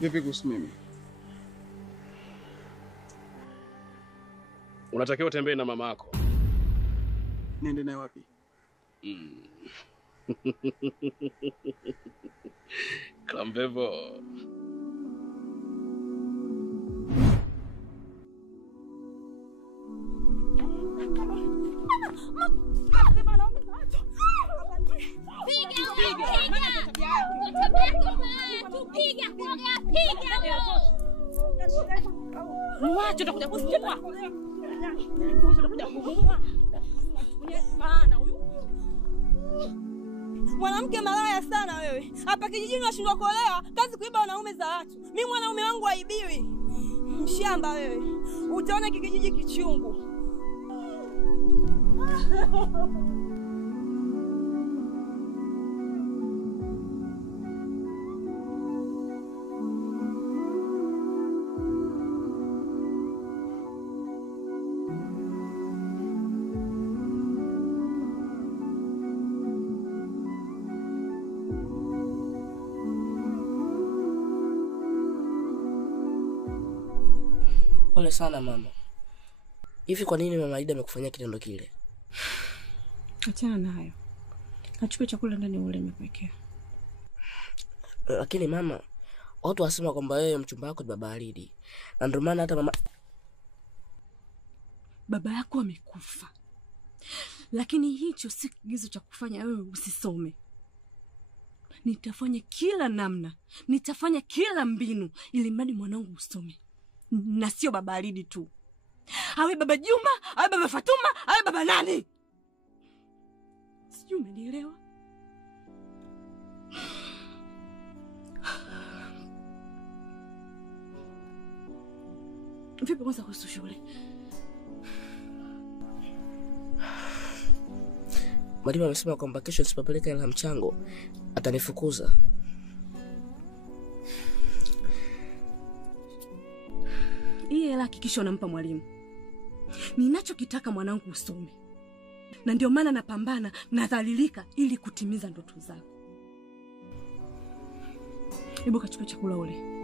Vipi kuhusu mimi? Unatakiwa utembee na mama yako. Niende naye wapi? Kambevo. Mwache utakuja kusikia. Mwanamke malaya sana wewe. Hapa kijijini unashindwa kuolewa, kazi kuiba wanaume za watu. Mimi mwanaume wangu haibiwi. Mshamba wewe. Utaona kijiji kichungu. Pole sana mama. Hivi kwa nini mama Aida amekufanyia kitendo kile? Achana nayo. Achukue chakula ndani ule nimekuwekea. Lakini mama, watu wasema kwamba wewe mchumba wako ni baba Alidi. Na ndio maana hata mama baba yako amekufa. Lakini hicho si kigezo cha kufanya wewe usisome. Nitafanya kila namna, nitafanya kila mbinu ili mradi mwanangu usome. Na sio baba Alidi tu. Awe baba Juma, awe baba Fatuma, awe baba nani? Sijui umenielewa? Vipi kwanza kuhusu shule? Mwalimu amesema kwamba kesho nisipopeleka hela mchango atanifukuza. Hii hela hakikisha unampa mwalimu. Ninachokitaka mwanangu usome. Na ndio maana napambana na dhalilika ili kutimiza ndoto zako. Hebu kachukua chakula ule.